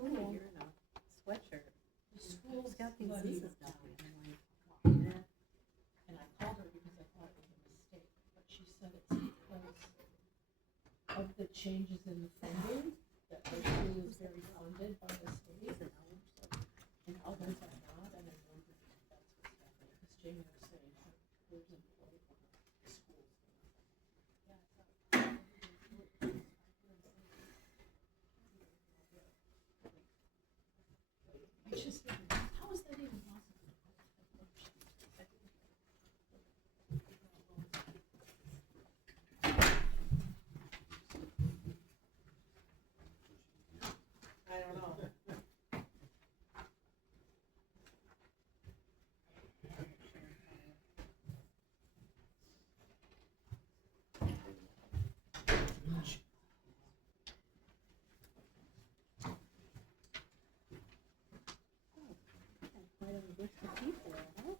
school. You're in a sweatshirt. The school's It's got these flooding. zizzes down there. I'm like, And I called her because I thought it was a mistake, but she said it's because of the changes in the funding, that the school is very funded by the state, and others are not, and I wondered if that's what's happening, because Jamie was saying her was employed by the schools. I just, how is that even possible? I don't know. quite a list of people, huh?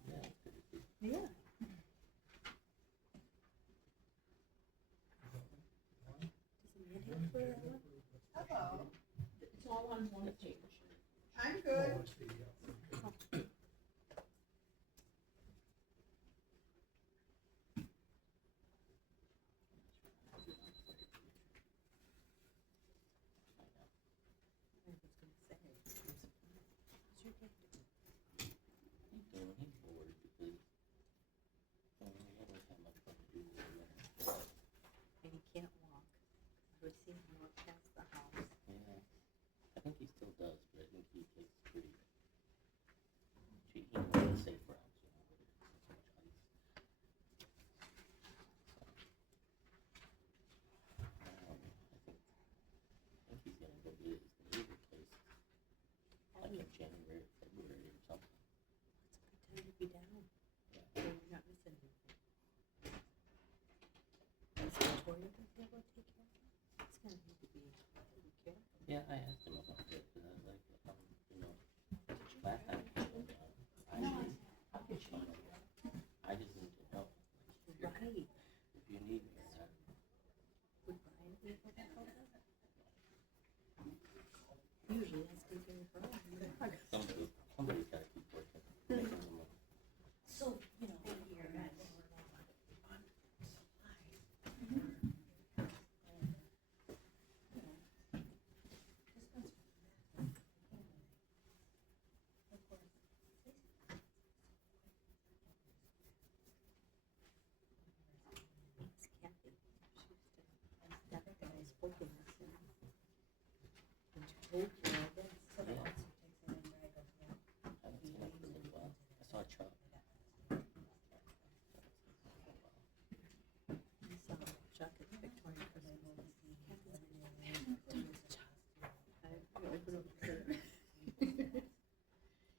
Yeah. Does the man have for that one? Hello, It's all on one page. I'm good. And he can't walk. I was seeing him walk past the house. Yeah, I think he still does, but I think he takes pretty. He wants safe routes, you know, where there's not so much ice. I think he's gonna go get his knee replaced, like in January, February, or something. It's a good time to be down. Yeah. So you're not missing anything. Is Victoria gonna be able to take care of it? It's gonna need to be careful. Yeah, I asked him about it, and I was like, you know, last time he told me, I'll get you. I just need to know, Right. if you need me, Would Brian be able to help us? Usually that's good for Brian. somebody's gotta keep working, making them look. So, you know, It's Kathy. She used to, that guy spoke in this and she told you all this. I haven't seen him for a little while. I saw Chuck. I saw Chuck at Victoria Christmas. Kathy's Chuck. I opened up the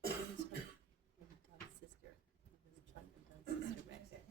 it was her and Doug's sister. It was Chuck and Doug's sister back there.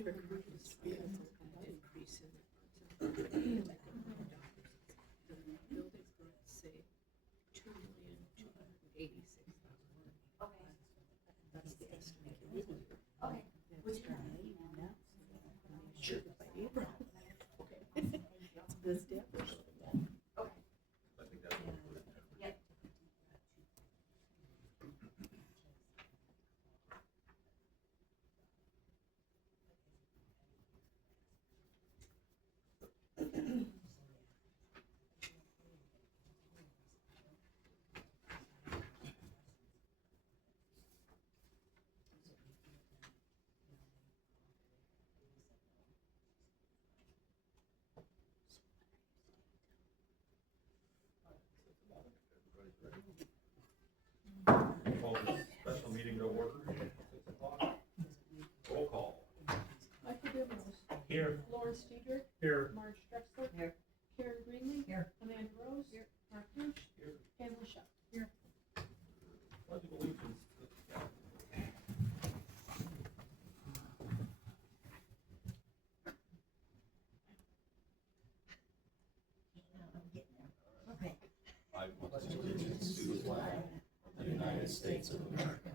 For Christmas, we had some kind of increase in the building's going to say $2,286,000. Okay. That's the estimate. Okay. What's your name now? Sure, by April. Okay. It's this day. Okay. I think that's what we're. Yep. Call this special meeting to order, 6 o'clock. Roll call. Michael Dibbles. Here. Lawrence Steger. Here. Marge Drexler. Here. Karen Greenlee. Here. Amanda Rose. Here. Mark Hirsch. Here. Pamela Shaw. Pledge of allegiance to the flag. Okay. I pledge allegiance to the flag of the United States of America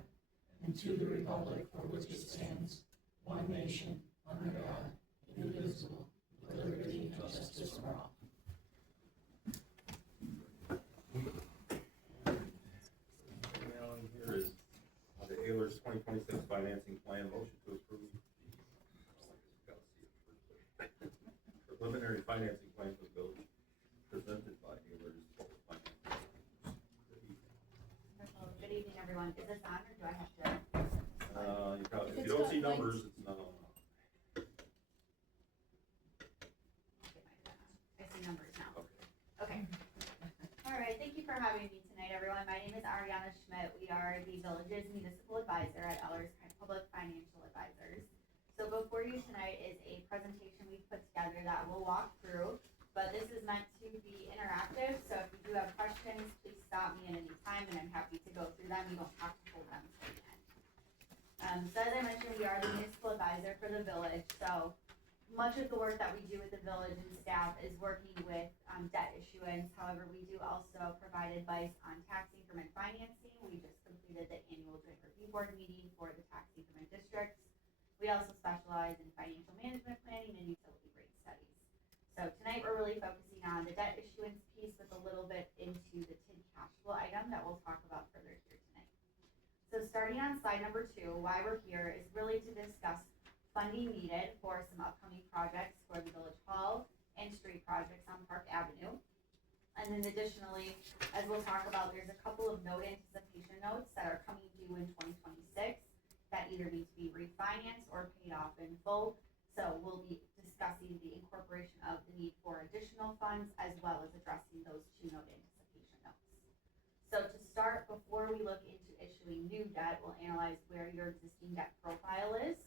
and to the republic for which it stands, one nation, under God, indivisible, with liberty and justice for all. Now here is the Ayler's 2026 financing plan, motion to approve the preliminary financing plan for the village presented by Ayler's Public Finance. Good evening, everyone. Is this on or do I have to? You probably, if It's you don't got see links. numbers, it's not on. I see numbers now. Okay. Okay. All right, thank you for having me tonight, everyone. My name is Ariana Schmidt. We are the village's municipal advisor at Ellers Public Financial Advisors. So before you tonight is a presentation we've put together that we'll walk through, but this is meant to be interactive, so if you do have questions, please stop me at any time, and I'm happy to go through them. You don't have to hold them to the end. So as I mentioned, we are the municipal advisor for the village, so much of the work that we do with the village and staff is working with debt issuance. However, we do also provide advice on tax increment financing. We just completed the annual joint review board meeting for the tax increment districts. We also specialize in financial management planning and utility rate studies. So tonight we're really focusing on the debt issuance piece with a little bit into the TID cash flow item that we'll talk about further here tonight. So starting on slide number 2, why we're here is really to discuss funding needed for some upcoming projects for the Village Hall and street projects on Park Avenue. And then additionally, as we'll talk about, there's a couple of note anticipation notes that are coming due in 2026 that either need to be refinanced or paid off in full. So we'll be discussing the incorporation of the need for additional funds as well as addressing those 2 note anticipation notes. So to start, before we look into issuing new debt, we'll analyze where your existing debt profile is.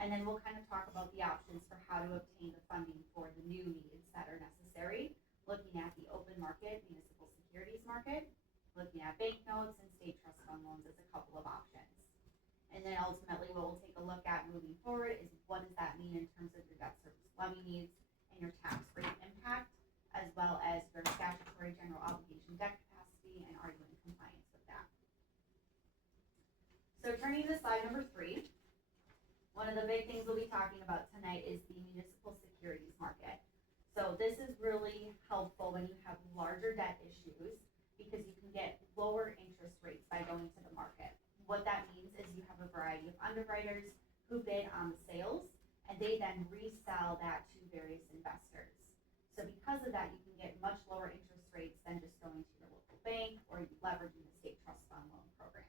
And then we'll kind of talk about the options for how to obtain the funding for the new needs that are necessary, looking at the open market, municipal securities market, looking at bank notes and state trust fund loans as a couple of options. And then ultimately what we'll take a look at moving forward is what does that mean in terms of your debt service levy needs and your tax rate impact, as well as your statutory general obligation debt capacity, and are you in compliance with that. So turning to slide number 3, one of the big things we'll be talking about tonight is the municipal securities market. So this is really helpful when you have larger debt issues because you can get lower interest rates by going to the market. What that means is you have a variety of underwriters who bid on the sales, and they then resell that to various investors. So because of that, you can get much lower interest rates than just going to your local bank or leveraging the state trust fund loan program.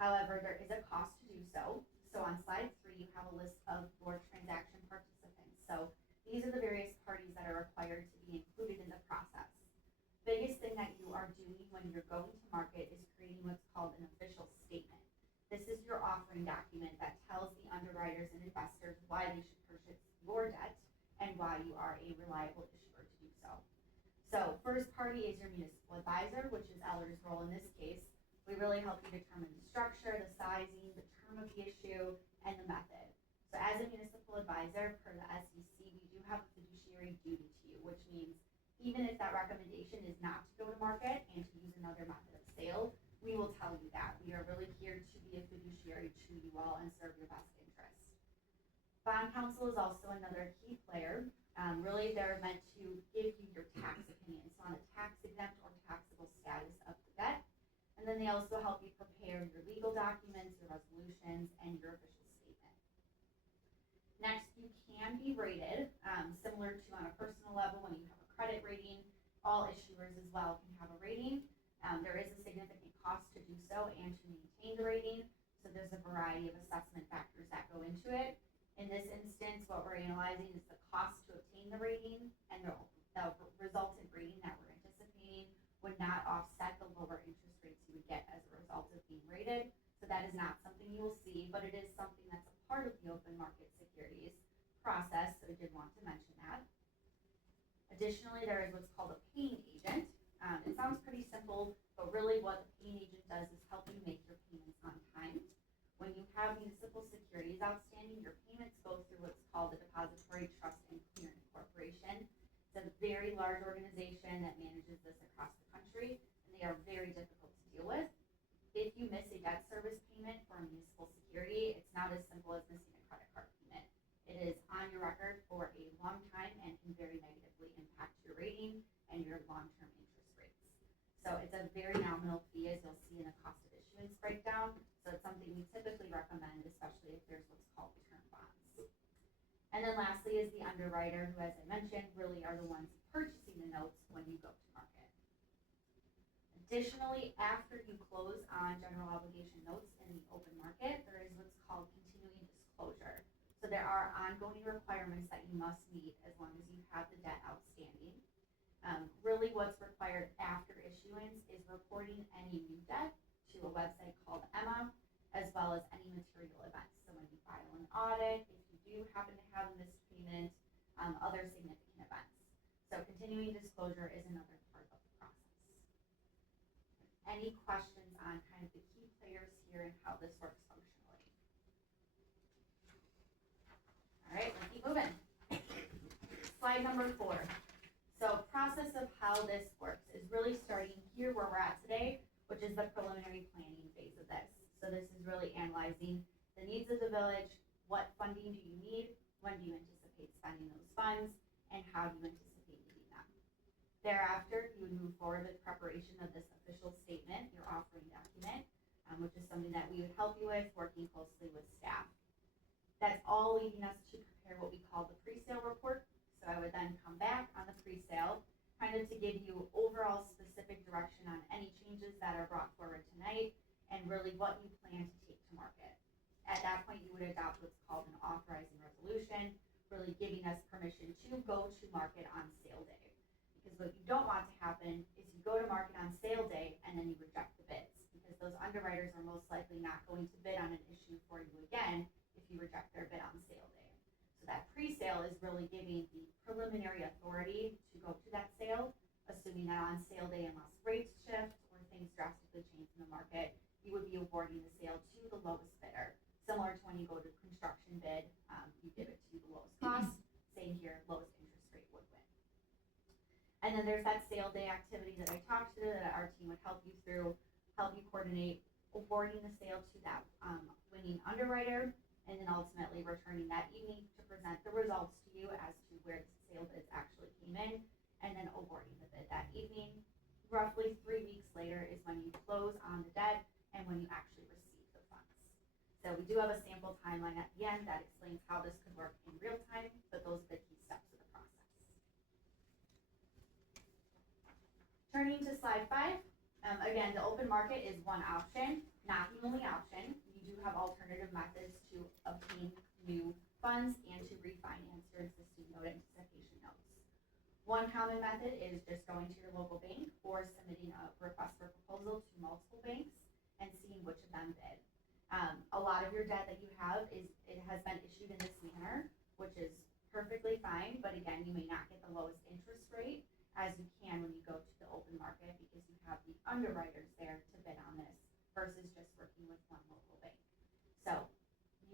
However, there is a cost to do so. So on slide 3, you have a list of your transaction participants. So these are the various parties that are required to be included in the process. Biggest thing that you are doing when you're going to market is creating what's called an official statement. This is your offering document that tells the underwriters and investors why they should purchase your debt and why you are a reliable issuer to do so. So first party is your municipal advisor, which is Ellers' role in this case. We really help you determine the structure, the sizing, the term of the issue, and the method. So as a municipal advisor per the SEC, we do have a fiduciary duty to you, which means even if that recommendation is not to go to market and to use another method of sale, we will tell you that. We are really here to be a fiduciary to you all and serve your best interest. Bond counsel is also another key player. Really, they're meant to give you your tax opinions on the tax exempt or taxable status of the debt. And then they also help you prepare your legal documents, your resolutions, and your official statement. Next, you can be rated, similar to on a personal level when you have a credit rating. All issuers as well can have a rating. There is a significant cost to do so and to maintain the rating. So there's a variety of assessment factors that go into it. In this instance, what we're analyzing is the cost to obtain the rating, and the resultant rating that we're anticipating would not offset the lower interest rates you would get as a result of being rated. So that is not something you will see, but it is something that's a part of the open market securities process, so I did want to mention that. Additionally, there is what's called a paying agent. It sounds pretty simple, but really what the paying agent does is help you make your payments on time. When you have municipal securities outstanding, your payments go through what's called the Depository Trust and Clearing Corporation. It's a very large organization that manages this across the country, and they are very difficult to deal with. If you miss a debt service payment for a municipal security, it's not as simple as missing a credit card payment. It is on your record for a long time and can very negatively impact your rating and your long-term interest rates. So it's a very nominal fee, as you'll see in the cost of issuance breakdown. So it's something we typically recommend, especially if there's what's called term bonds. And then lastly is the underwriter, who, as I mentioned, really are the ones purchasing the notes when you go to market. Additionally, after you close on general obligation notes in the open market, there is what's called continuing disclosure. So there are ongoing requirements that you must meet as long as you have the debt outstanding. Really what's required after issuance is reporting any new debt to a website called EMMA, as well as any material events. So when you file an audit, if you do happen to have a missed payment, other significant events. So continuing disclosure is another part of the process. Any questions on kind of the key players here and how this works functionally? All right, let's keep moving. Slide number 4. So process of how this works is really starting here where we're at today, which is the preliminary planning phase of this. So this is really analyzing the needs of the village, what funding do you need, when do you anticipate spending those funds, and how do you anticipate needing them. Thereafter, you would move forward with preparation of this official statement, your offering document, which is something that we would help you with, working closely with staff. That's all leading us to prepare what we call the pre-sale report. So I would then come back on the pre-sale, kind of to give you overall specific direction on any changes that are brought forward tonight, and really what you plan to take to market. At that point, you would adopt what's called an authorizing resolution, really giving us permission to go to market on sale day. Because what you don't want to happen is you go to market on sale day and then you reject the bids, because those underwriters are most likely not going to bid on an issue for you again if you reject their bid on sale day. So that pre-sale is really giving the preliminary authority to go to that sale, assuming that on sale day, unless rates shift or things drastically change in the market, you would be awarding the sale to the lowest bidder. Similar to when you go to construction bid, you give it to the lowest cost. Same here, lowest interest rate would win. And then there's that sale day activity that I talked to, that our team would help you through, help you coordinate awarding the sale to that winning underwriter, and then ultimately returning that evening to present the results to you as to where the sale bids actually came in, and then awarding the bid that evening. Roughly 3 weeks later is when you close on the debt and when you actually receive the funds. So we do have a sample timeline at the end that explains how this could work in real time, but those are the key steps of the process. Turning to slide 5, again, the open market is one option, not the only option. You do have alternative methods to obtain new funds and to refinance your existing note anticipation notes. One common method is just going to your local bank or submitting a request for proposal to multiple banks and seeing which of them bid. A lot of your debt that you have has been issued in this manner, which is perfectly fine, but again, you may not get the lowest interest rate as you can when you go to the open market, because you have the underwriters there to bid on this versus just working with one local bank. So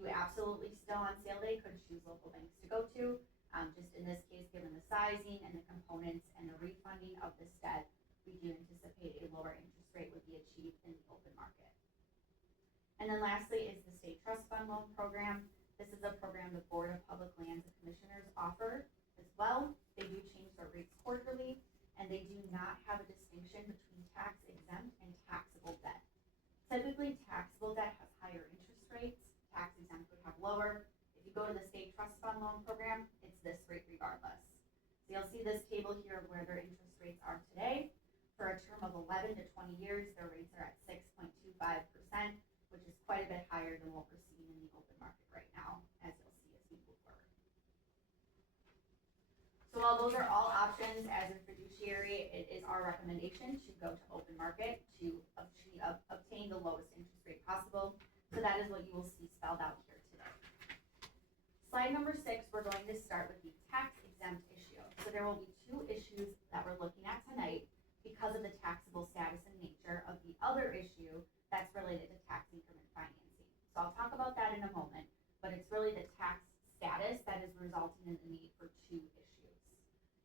You absolutely still on sale day could choose local banks to go to. Just in this case, given the sizing and the components and the refunding of this debt, we do anticipate a lower interest rate would be achieved in the open market. And then lastly is the State Trust Fund Loan Program. This is a program the Board of Public Lands and Commissioners offer as well. They do change their rates quarterly, and they do not have a distinction between tax exempt and taxable debt. Typically, taxable debt has higher interest rates, tax exempt would have lower. If you go to the State Trust Fund Loan Program, it's this rate regardless. So you'll see this table here of where their interest rates are today. For a term of 11 to 20 years, their rates are at 6.25%, which is quite a bit higher than what we're seeing in the open market right now, as you'll see as we move forward. So while those are all options, as a fiduciary, it is our recommendation to go to open market to obtain the lowest interest rate possible. So that is what you will see spelled out here today. Slide number 6, we're going to start with the tax exempt issue. So there will be 2 issues that we're looking at tonight because of the taxable status and nature of the other issue that's related to tax increment financing. So I'll talk about that in a moment, but it's really the tax status that is resulting in the need for 2 issues.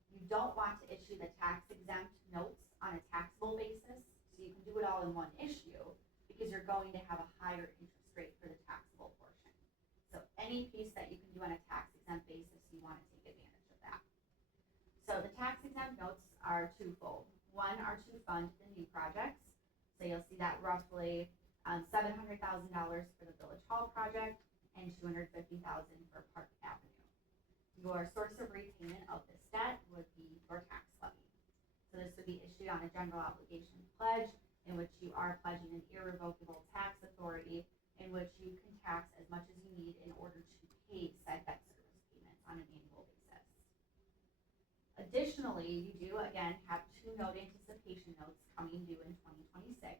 You don't want to issue the tax exempt notes on a taxable basis, so you can do it all in one issue because you're going to have a higher interest rate for the taxable portion. So any piece that you can do on a tax exempt basis, you want to take advantage of that. So the tax exempt notes are twofold. One are to fund the new projects. So you'll see that roughly $700,000 for the Village Hall project and $250,000 for Park Avenue. Your source of repayment of this debt would be your tax levy. So this would be issued on a general obligation pledge in which you are pledging an irrevocable tax authority in which you can tax as much as you need in order to pay said debt service payments on an annual basis. Additionally, you do again have 2 note anticipation notes coming due in 2026.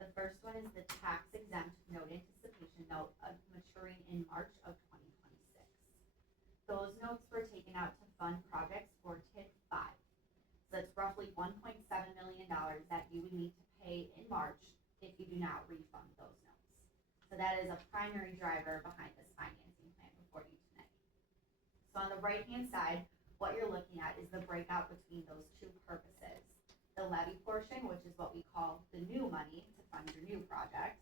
The first one is the tax exempt note anticipation note maturing in March of 2026. Those notes were taken out to fund projects for TID 5. So that's roughly $1.7 million that you would need to pay in March if you do not refund those notes. So that is a primary driver behind this financing plan before you tonight. So on the right-hand side, what you're looking at is the breakout between those 2 purposes. The levy portion, which is what we call the new money to fund your new projects,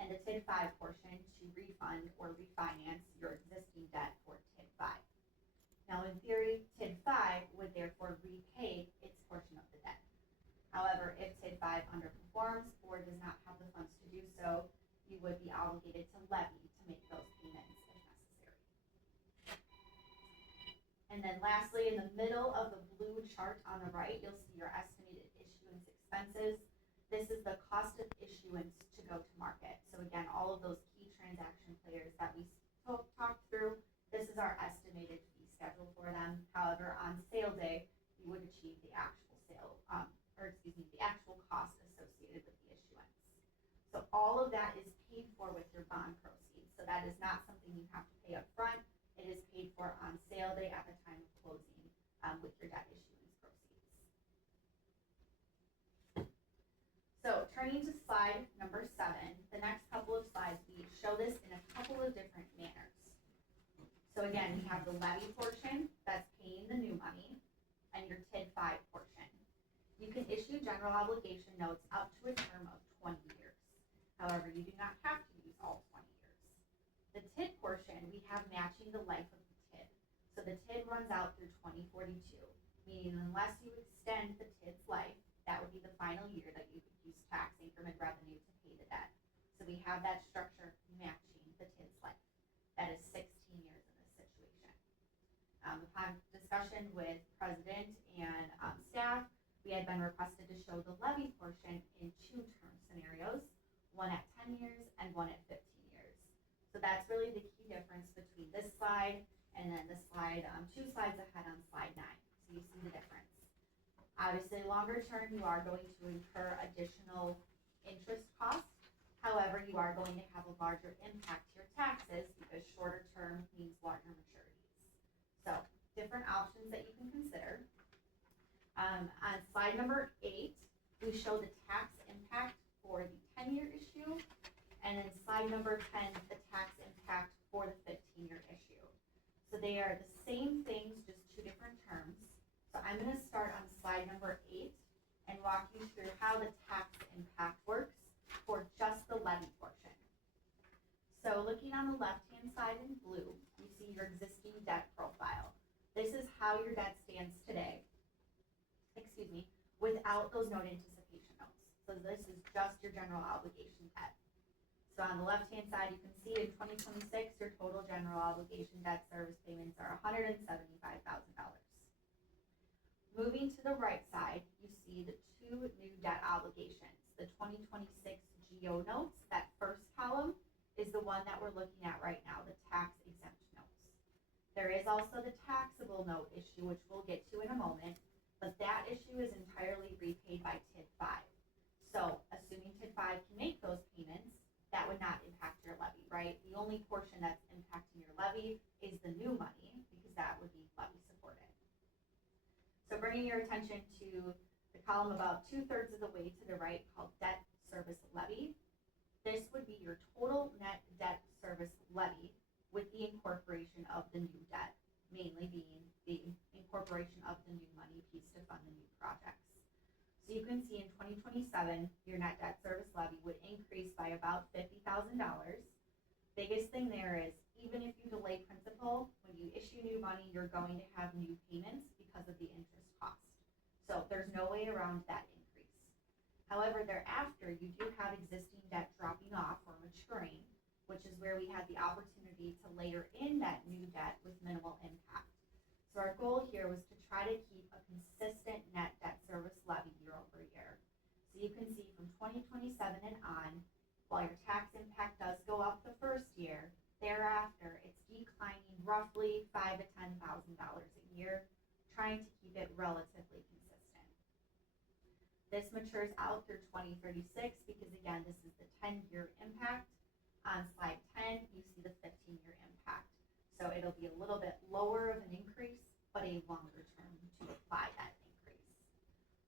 and the TID 5 portion to refund or refinance your existing debt for TID 5. Now in theory, TID 5 would therefore repay its portion of the debt. However, if TID 5 underperforms or does not have the funds to do so, you would be obligated to levy to make those payments if necessary. And then lastly, in the middle of the blue chart on the right, you'll see your estimated issuance expenses. This is the cost of issuance to go to market. So again, all of those key transaction players that we talked through, this is our estimated fee schedule for them. However, on sale day, you would achieve the actual sale, the actual cost associated with the issuance. So all of that is paid for with your bond proceeds. So that is not something you have to pay up front. It is paid for on sale day at the time of closing with your debt issuance proceeds. So turning to slide number 7, the next couple of slides, we show this in a couple of different manners. So again, we have the levy portion that's paying the new money and your TID 5 portion. You can issue general obligation notes up to a term of 20 years. However, you do not have to use all 20 years. The TID portion, we have matching the life of the TID. So the TID runs out through 2042, meaning unless you extend the TID's life, that would be the final year that you could use tax increment revenue to pay the debt. So we have that structure matching the TID's life. That is 16 years in this situation. Upon discussion with President and staff, we had been requested to show the levy portion in 2 term scenarios, one at 10 years and one at 15 years. So that's really the key difference between this slide and then the slide, 2 slides ahead on slide 9. So you see the difference. Obviously, longer term, you are going to incur additional interest costs. However, you are going to have a larger impact to your taxes because shorter term means larger maturities. So different options that you can consider. On slide number 8, we show the tax impact for the 10-year issue, and then slide number 10, the tax impact they are the same things, just two different terms. So I'm gonna start on slide number 8 and walk you through how the tax impact works for just the levy portion. So looking on the left-hand side in blue, you see your existing debt profile. This is how your debt stands today, without those note anticipation notes. So this is just your general obligation debt. So on the left-hand side, you can see in 2026, your total general obligation debt service payments are $175,000. Moving to the right side, you see the two new debt obligations. The 2026 GO notes, that first column, is the one that we're looking at right now, the tax exempt notes. There is also the taxable note issue, which we'll get to in a moment, but that issue is entirely repaid by TID 5. So assuming TID 5 can make those payments, that would not impact your levy, right? The only portion that's impacting your levy is the new money, because that would be levy supported. So bringing your attention to the column about 2/3 of the way to the right called debt service levy. This would be your total net debt service levy with the incorporation of the new debt, mainly being the incorporation of the new money piece to fund the new projects. So you can see in 2027, your net debt service levy would increase by about $50,000. Biggest thing there is, even if you delay principal, when you issue new money, you're going to have new payments because of the interest cost. So there's no way around that increase. However, thereafter, you do have existing debt dropping off or maturing, which is where we had the opportunity to layer in that new debt with minimal impact. So our goal here was to try to keep a consistent net debt service levy year over year. So you can see from 2027 and on, while your tax impact does go up the first year, thereafter it's declining roughly $5,000 to $10,000 a year, trying to keep it relatively consistent. This matures out through 2036 because again, this is the 10-year impact. On slide 10, you see the 15-year impact. So it'll be a little bit lower of an increase, but a longer term to apply that increase.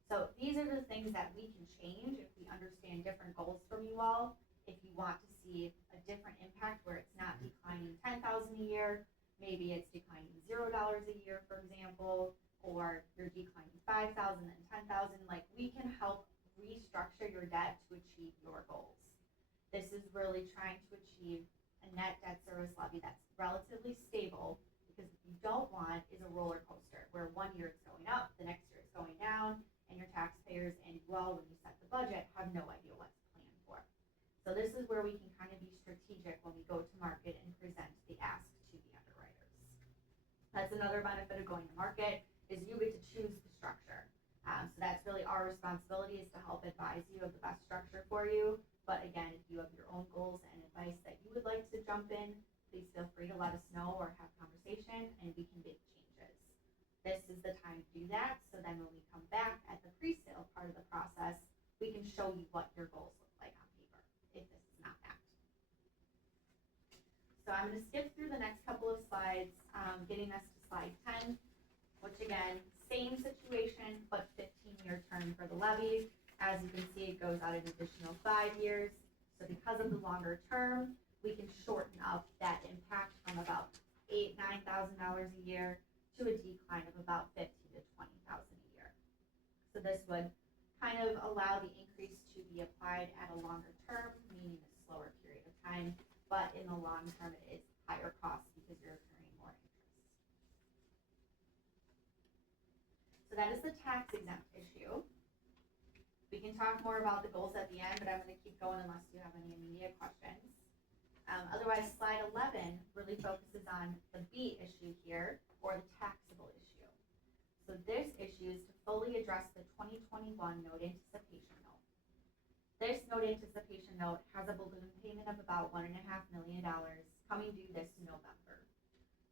So these are the things that we can change if we understand different goals from you all. If you want to see a different impact where it's not declining $10,000 a year, maybe it's declining $0 a year, for example, or you're declining $5,000 and $10,000, like we can help restructure your debt to achieve your goals. This is really trying to achieve a net debt service levy that's relatively stable, because what you don't want is a roller coaster where one year it's going up, the next year it's going down, and your taxpayers and you all, when you set the budget, have no idea what to plan for. So this is where we can kind of be strategic when we go to market and present the ask to the underwriters. That's another benefit of going to market, is you get to choose the structure. So that's really our responsibility, is to help advise you of the best structure for you. But again, if you have your own goals and advice that you would like to jump in, please feel free to let us know or have conversation and we can make changes. This is the time to do that, so then when we come back at the pre-sale part of the process, we can show you what your goals look like on paper, if this is not that. So I'm going to skip through the next couple of slides, getting us to slide 10, which again, same situation, but 15-year term for the levy. As you can see, it goes out an additional 5 years. So because of the longer term, we can shorten up that impact from about $8,000 to $9,000 a year to a decline of about $15,000 to $20,000 a year. So this would kind of allow the increase to be applied at a longer term, meaning a slower period of time, but in the long term, it is higher cost because you're accruing more interest. So that is the tax exempt issue. We can talk more about the goals at the end, but I'm going to keep going unless you have any immediate questions. Otherwise, slide 11 really focuses on the B issue here, or the taxable issue. So this issue is to fully address the 2021 note anticipation note. This note anticipation note has a balloon payment of about $1.5 million coming due this November.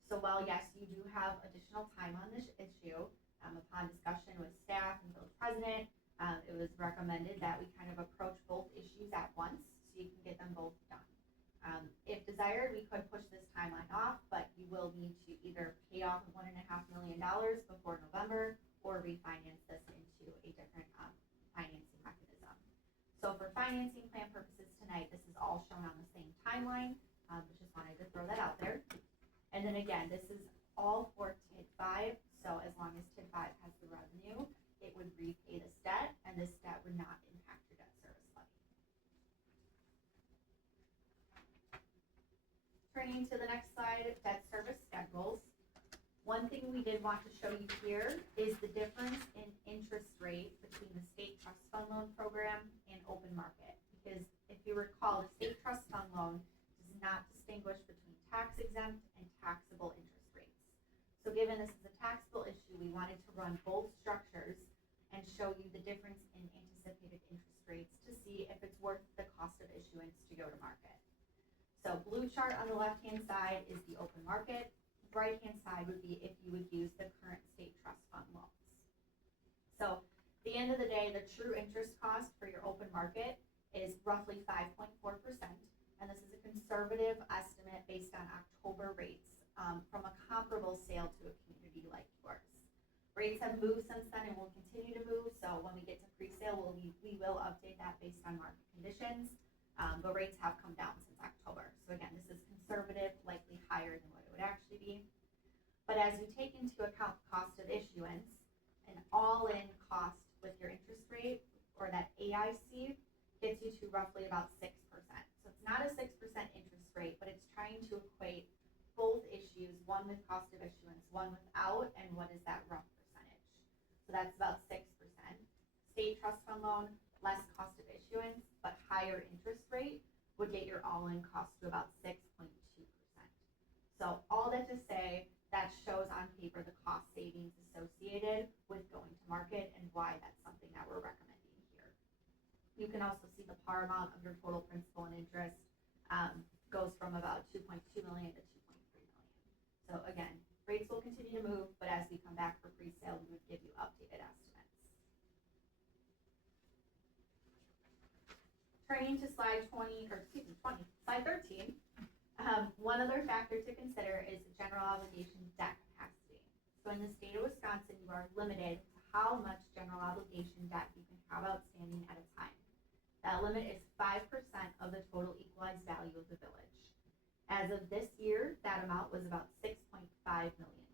So while yes, you do have additional time on this issue, upon discussion with staff and village president, it was recommended that we kind of approach both issues at once so you can get them both done. If desired, we could push this timeline off, but you will need to either pay off $1.5 million before November or refinance this into a different financing mechanism. So for financing plan purposes tonight, this is all shown on the same timeline, but just wanted to throw that out there. And then again, this is all for TID 5. So as long as TID 5 has the revenue, it would repay this debt, and this debt would not impact your debt service levy. Turning to the next slide, debt service schedules. One thing we did want to show you here is the difference in interest rate between the state trust fund loan program and open market. Because if you recall, the state trust fund loan does not distinguish between tax exempt and taxable interest rates. So given this is a taxable issue, we wanted to run both structures and show you the difference in anticipated interest rates to see if it's worth the cost of issuance to go to market. So blue chart on the left-hand side is the open market. Right-hand side would be if you would use the current state trust fund loans. So at the end of the day, the true interest cost for your open market is roughly 5.4%, and this is a conservative estimate based on October rates from a comparable sale to a community like yours. Rates have moved since then and will continue to move, so when we get to pre-sale, we will update that based on market conditions, but rates have come down since October. So again, this is conservative, likely higher than what it would actually be. But as you take into account the cost of issuance, an all-in cost with your interest rate, or that AIC, gets you to roughly about 6%. So it's not a 6% interest rate, but it's trying to equate both issues, one with cost of issuance, one without, and what is that rough percentage. So that's about 6%. State trust fund loan, less cost of issuance, but higher interest rate would get your all-in cost to about 6.2%. So all that to say, that shows on paper the cost savings associated with going to market and why that's something that we're recommending here. You can also see the par amount of your total principal and interest goes from about 2.2 million to 2.3 million. So again, rates will continue to move, but as we come back for pre-sale, we would give you updated estimates. Turning to slide 13. One other factor to consider is the general obligation debt capacity. So in the state of Wisconsin, you are limited to how much general obligation debt you can have outstanding at a time. That limit is 5% of the total equalized value of the village. As of this year, that amount was about $6.5 million.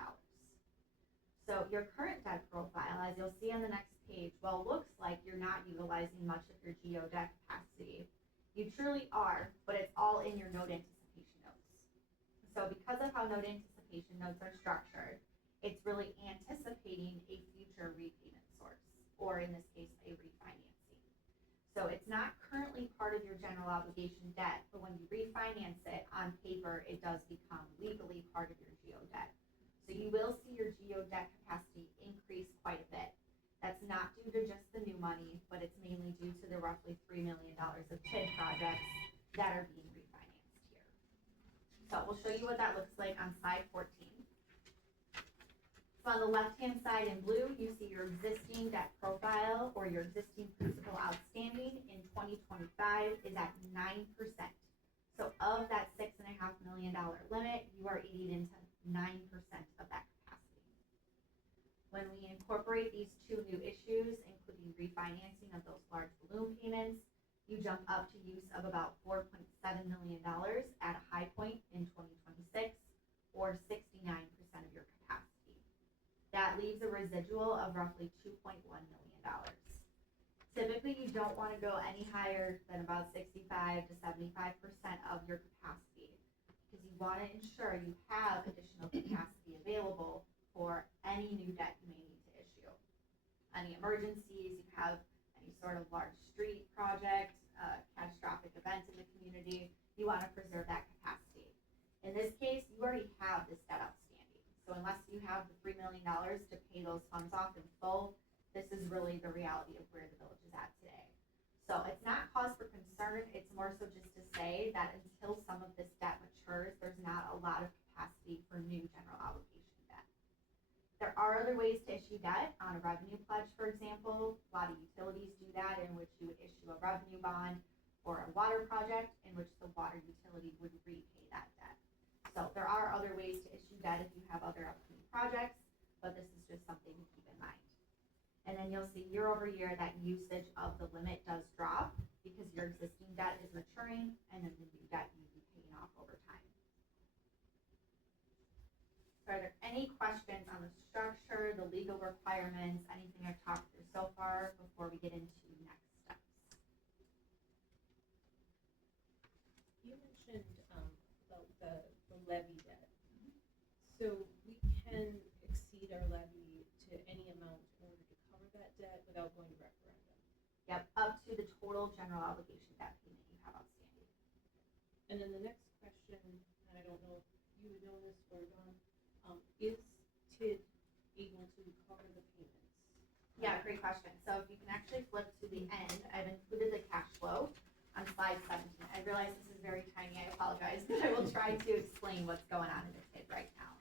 So your current debt profile, as you'll see on the next page, while it looks like you're not utilizing much of your GO debt capacity, you truly are, but it's all in your note anticipation notes. So because of how note anticipation notes are structured, it's really anticipating a future repayment source, or in this case, a refinancing. So it's not currently part of your general obligation debt, but when you refinance it on paper, it does become legally part of your GO debt. So you will see your GO debt capacity increase quite a bit. That's not due to just the new money, but it's mainly due to the roughly $3 million of TID projects that are being refinanced here. So we'll show you what that looks like on slide 14. So on the left-hand side in blue, you see your existing debt profile, or your existing principal outstanding in 2025 is at 9%. So of that $6.5 million limit, you are eating into 9% of that capacity. When we incorporate these two new issues, including refinancing of those large balloon payments, you jump up to use of about $4.7 million at a high point in 2026, or 69% of your capacity. That leaves a residual of roughly $2.1 million. Typically, you don't want to go any higher than about 65 to 75% of your capacity, because you want to ensure you have additional capacity available for any new debt you may need to issue. Any emergencies, you have any sort of large street project, catastrophic event in the community, you want to preserve that capacity. In this case, you already have this debt outstanding. So unless you have the $3 million to pay those funds off in full, this is really the reality of where the village is at today. So it's not cause for concern, it's more so just to say that until some of this debt matures, there's not a lot of capacity for new general obligation debt. There are other ways to issue debt on a revenue pledge, for example. A lot of utilities do that, in which you would issue a revenue bond for a water project in which the water utility would repay that debt. So there are other ways to issue debt if you have other upcoming projects, but this is just something to keep in mind. And then you'll see year over year that usage of the limit does drop because your existing debt is maturing and then the new debt you'll be paying off over time. So are there any questions on the structure, the legal requirements, anything I've talked through so far before we get into next steps? You mentioned, about the levy debt. So we can exceed our levy to any amount in order to cover that debt without going to referendum. Yep, up to the total general obligation debt payment you have outstanding. And then the next question, and I don't know if you would know this or Dawn, is TID able to cover the payments? Yeah, great question. So if you can actually flip to the end, I've included the cash flow on slide 17. I realize this is very tiny, I apologize, but I will try to explain what's going on in the TID right now.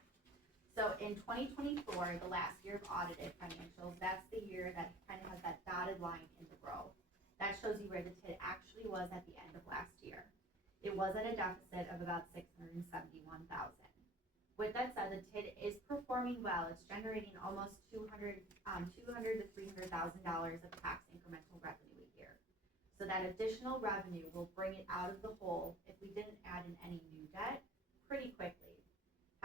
So in 2024, the last year of audited financials, that's the year that kind of has that dotted line in the row. That shows you where the TID actually was at the end of last year. It was at a deficit of about $671,000. With that said, the TID is performing well. It's generating almost $200,000 to $300,000 of tax incremental revenue a year. So that additional revenue will bring it out of the hole if we didn't add in any new debt pretty quickly.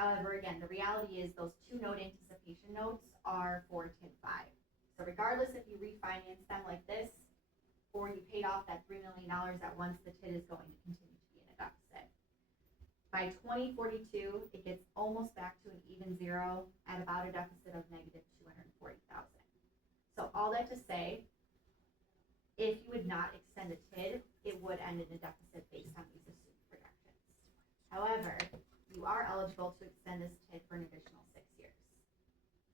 However, again, the reality is those 2 note anticipation notes are for TID 5. So regardless if you refinance them like this, or you paid off that $3 million at once, the TID is going to continue to be in a deficit. By 2042, it gets almost back to an even zero at about a deficit of negative 240,000. So all that to say, if you would not extend the TID, it would end in a deficit based on these assumed projections. However, you are eligible to extend this TID for an additional 6 years.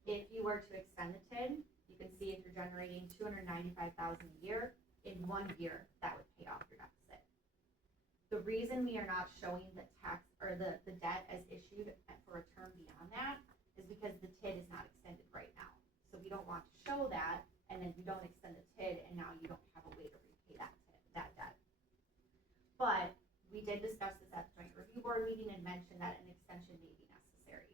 If you were to extend the TID, you can see if you're generating $295,000 a year, in 1 year, that would pay off your deficit. The reason we are not showing the tax or the debt as issued for a term beyond that is because the TID is not extended right now. So we don't want to show that, and then you don't extend the TID, and now you don't have a way to repay that debt. But we did discuss this at the joint review board meeting and mentioned that an extension may be necessary.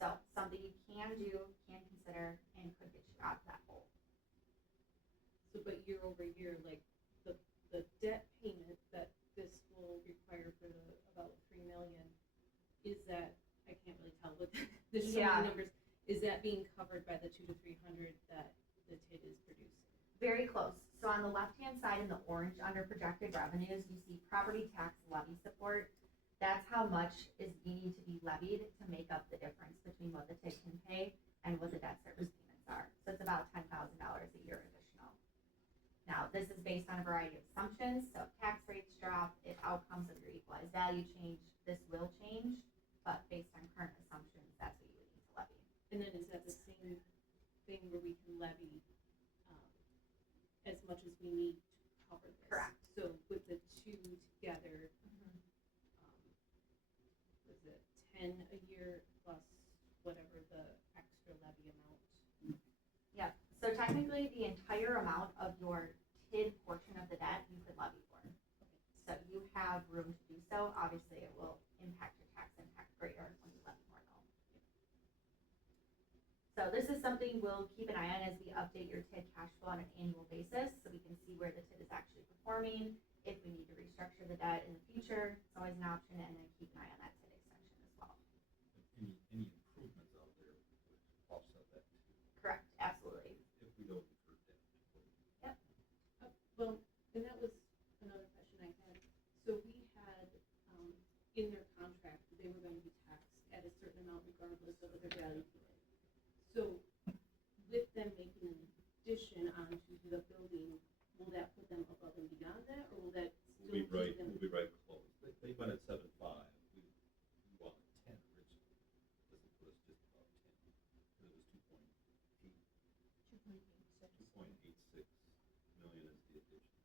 So something you can do, can consider, and could get you out of that hole. So, but year over year, like the debt payment that this will require for about $3 million, is that, I can't really tell, but there's so many numbers, is that being covered by the 200 to 300 that the TID is producing? Very close. So on the left-hand side in the orange, under projected revenues, you see property tax levy support. That's how much is needing to be levied to make up the difference between what the TID can pay and what the debt service payments are. So it's about $10,000 a year additional. Now, this is based on a variety of assumptions. So if tax rates drop, if outcomes of your equalized value change, this will change. But based on current assumptions, that's what you would need to levy. And then is that the same thing where we can levy as much as we need to cover this? Correct. So with the 2 together, was it 10 a year plus whatever the extra levy amount? Yep. So technically, the entire amount of your TID portion of the debt you could levy for. So you have room to do so. Obviously, it will impact your tax impact greater when you levy more though. So this is something we'll keep an eye on as we update your TID cash flow on an annual basis, so we can see where the TID is actually performing. If we need to restructure the debt in the future, it's always an option, and then keep an eye on that TID extension as well. Any improvements out there would offset that too, Correct, absolutely. if we don't incur debt. Well, and that was another question I had. So we had, in their contract, that they were going to be taxed at a certain amount regardless of their value to it. So with them making an addition onto the building, will that put them above and beyond that, or will that still We'll keep them? be right close. They went at 7.5, we wanted 10 originally. This will put us just about 10, because it was 2.86 million is the addition.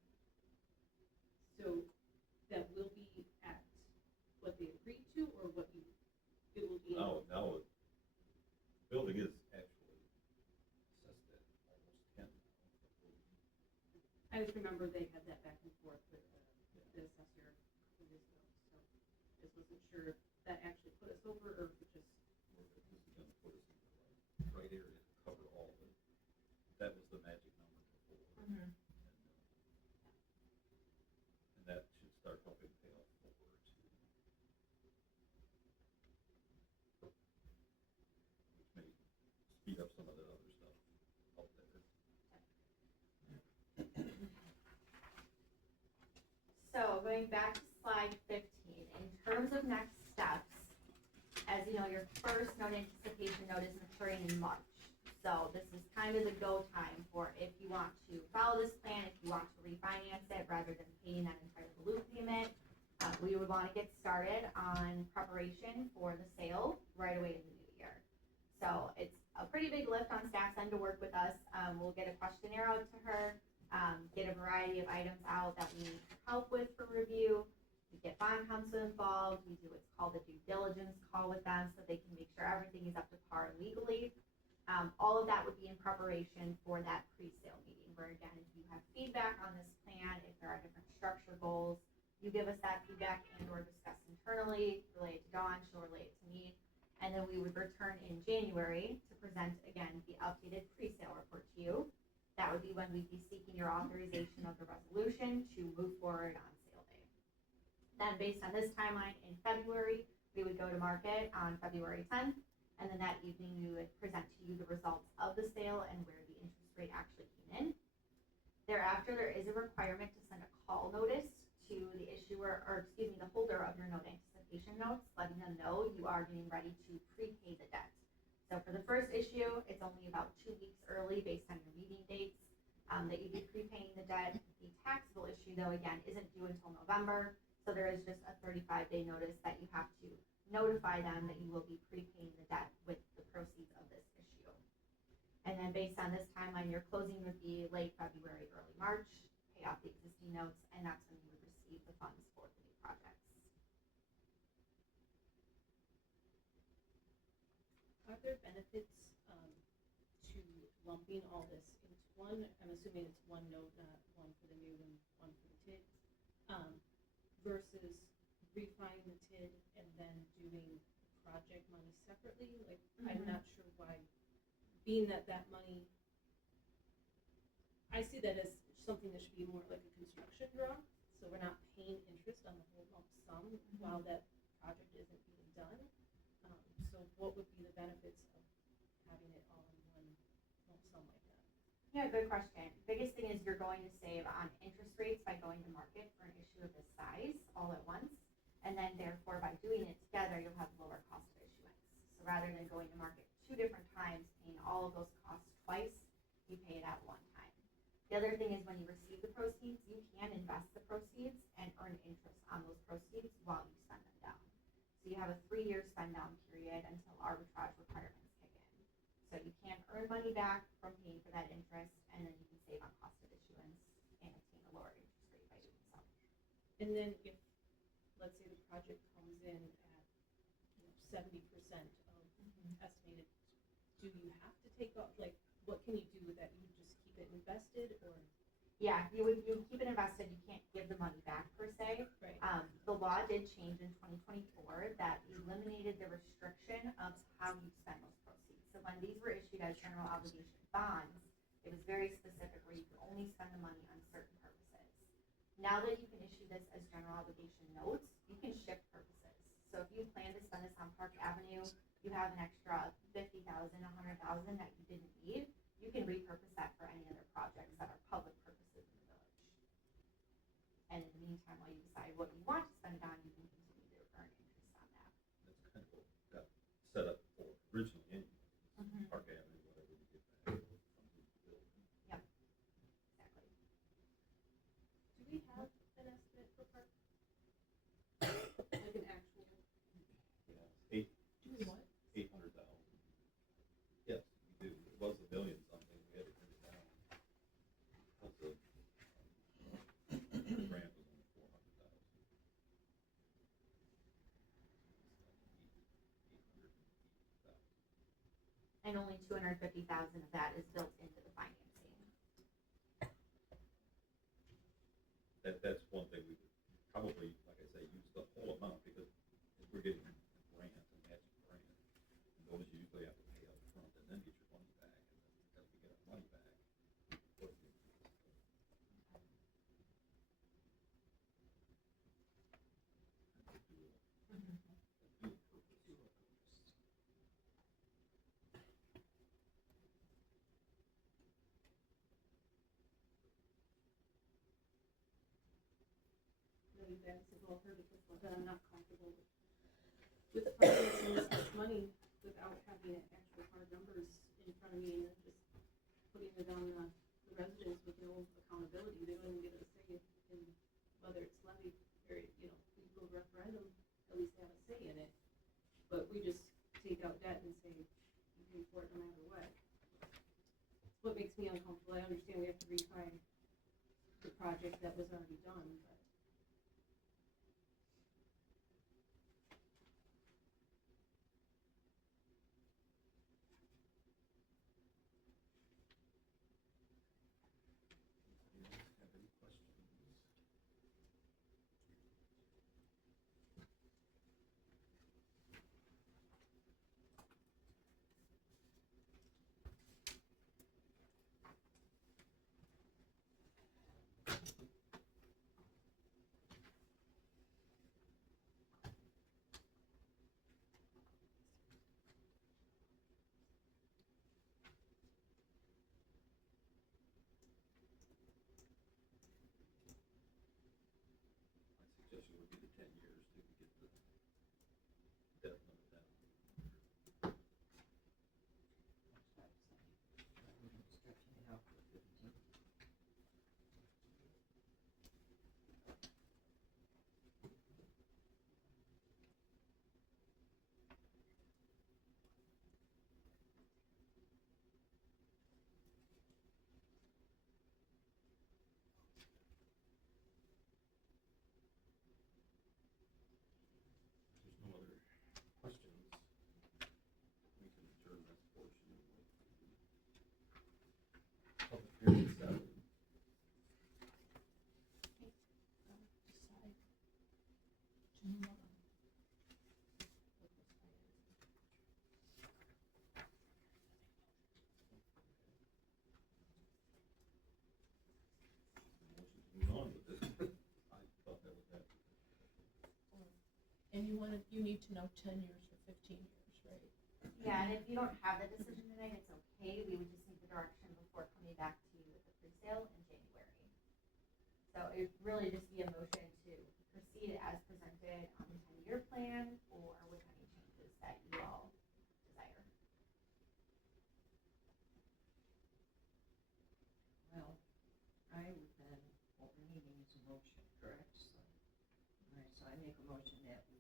So that will be at what they agreed to, or what you, it will be? Now, the building is actually assessed at almost 10 now. I just remember they had that back and forth with the assessor a couple years ago, so just wasn't sure if that actually put us over, or if it just. Or if this is gonna put us in the right area to cover all of it. That was the magic number before. And that should start helping pay off over too. speed up some of the other stuff out there. So going back to slide 15, in terms of next steps, as you know, your first note anticipation note is maturing in March. So this is kind of the go time for if you want to follow this plan, if you want to refinance it rather than paying that entire balloon payment. We would want to get started on preparation for the sale right away in the new year. So it's a pretty big lift on staff's end to work with us. We'll get a questionnaire out to her, get a variety of items out that we need help with for review. We get bond counsel involved. We do what's called a due diligence call with them so they can make sure everything is up to par legally. All of that would be in preparation for that pre-sale meeting, where again, if you have feedback on this plan, if there are different structure goals, you give us that feedback and or discuss internally, relay it to Dawn, she'll relay it to me. And then we would return in January to present again the updated pre-sale report to you. That would be when we'd be seeking your authorization of the resolution to move forward on sale day. Then based on this timeline in February, we would go to market on February 10th. And then that evening, we would present to you the results of the sale and where the interest rate actually came in. Thereafter, there is a requirement to send a call notice to the issuer, or excuse me, the holder of your note anticipation notes, letting them know you are getting ready to prepay the debt. So for the first issue, it's only about 2 weeks early based on your meeting dates that you'd be prepaying the debt. The taxable issue, though, again, isn't due until November. So there is just a 35-day notice that you have to notify them that you will be prepaying the debt with the proceeds of this issue. And then based on this timeline, your closing would be late February, early March, pay off the existing notes, and that's when you would receive the funds for the new projects. Are there benefits to lumping all this into one? I'm assuming it's one note, not one for the new and one for the TID, versus refining the TID and then doing project money separately? Like, I'm not sure why, being that money, I see that as something that should be more like a construction draw, so we're not paying interest on the whole lump sum while that project isn't being done. So what would be the benefits of having it all in one lump sum like that? Yeah, good question. Biggest thing is you're going to save on interest rates by going to market for an issue of this size all at once. And then therefore, by doing it together, you'll have lower cost of issuance. So rather than going to market 2 different times, paying all of those costs twice, you pay it at one time. The other thing is when you receive the proceeds, you can invest the proceeds and earn interest on those proceeds while you spend them down. So you have a 3-year spend down period until arbitrage requirements kick in. So you can earn money back from paying for that interest, and then you can save on cost of issuance and obtain a lower interest rate by doing so. And then if, let's say the project comes in at 70% of estimated, do you have to take off, like, what can you do with that? You just keep it invested, or? Yeah, you would keep it invested. You can't give the money back per se. Right. The law did change in 2024 that eliminated the restriction of how you spend those proceeds. So when these were issued as general obligation bonds, it was very specific where you could only spend the money on certain purposes. Now that you can issue this as general obligation notes, you can shift purposes. So if you plan to spend this on Park Avenue, you have an extra $50,000, $100,000 that you didn't need, you can repurpose that for any other projects that are public purposes in the village. And in the meantime, while you decide what you want to spend it on, you can continue to earn interest on that. That's kind of what got set up for originally anyway. Park Avenue, whatever you get back from the building. Exactly. Do we have an estimate for park? Like an actual? Yeah, Do we what? 800,000. Yes, we do. It was $1 million something. We had to bring it down. That's a grant was only 400,000. And only 250,000 of that is built into the financing. That's one thing we could probably, like I say, use the whole amount, because if we're getting a grant, a matching grant, and those you usually have to pay up front and then get your money back, and then as we get our money back, we put it into this. study back to go her because but I'm not comfortable with financing this much money without having actual hard numbers in front of me and then just putting it on the residents with no accountability. They don't even get a say in whether it's levied or, you know, we go referendum, at least they have a say in it. But we just take out debt and say, you pay for it no matter what. It's what makes me uncomfortable. I understand we have to refi the project that was already done, but. Have any questions? My suggestion would be the 10 years to get the debt limit down. Stretching it out for 15. If there's no other questions, we can adjourn this portion. Public hearing is set. Decide tomorrow. Motion to move on with this. I thought that was that. And you need to know 10 years or 15 years, right? Yeah, and if you don't have the decision tonight, it's okay, we would just need the direction before coming back to you with the pre-sale in January. So it'd really just be a motion to proceed as presented on the 10-year plan or with any changes that you all desire. Well, I would then, what we're needing is a motion, correct? So, all right, so I make a motion that we,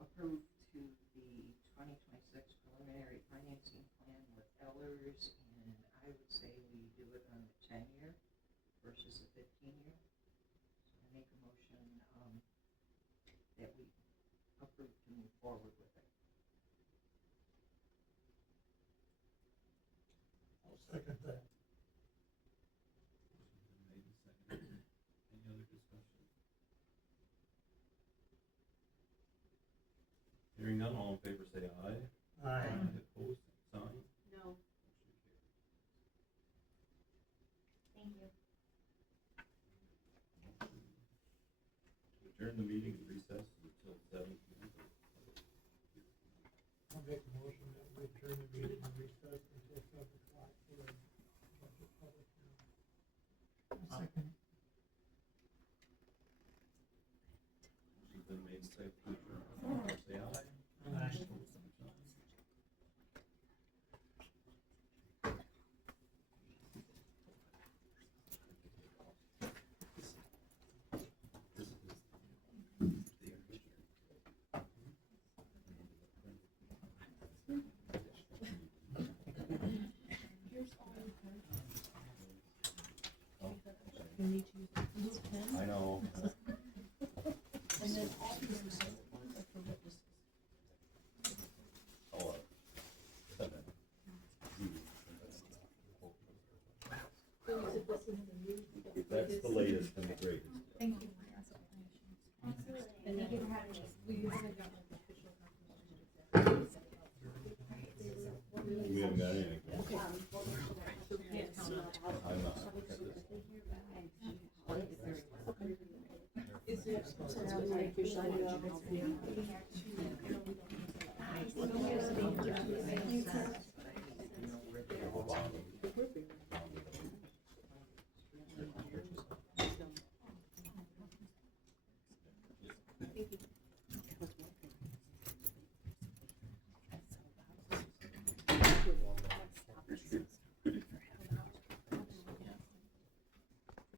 approve to the 2026 preliminary financing plan with Ellers, and I would say we do it on the 10-year versus the 15-year. So I make a motion, that we approve to move forward with it. I'll second that. Motion's been made and seconded. Any other discussion? Hearing none, all in favor say aye. Aye. Opposed, same sign. No. Motion carries. Thank you. To adjourn the meeting and recess until 7 p.m. I'll make a motion that we adjourn the meeting and recess until 7 o'clock for a budget public hearing. Second. Motion's been made and seconded to adjourn. All in favor say aye. Aye. Opposed, same sign. This is the original. Here's all your cards. You need to use this pen, I know. and then all these are for witnesses. Oh, 7. So is it this in the new? That's the latest and the greatest. Thank you. Absolutely. And Thank then you for having us. we haven't gotten like official confirmation. We haven't got anything. So we can't count out. I'm not. Is it, so it's like you're signing off, it's Thank you.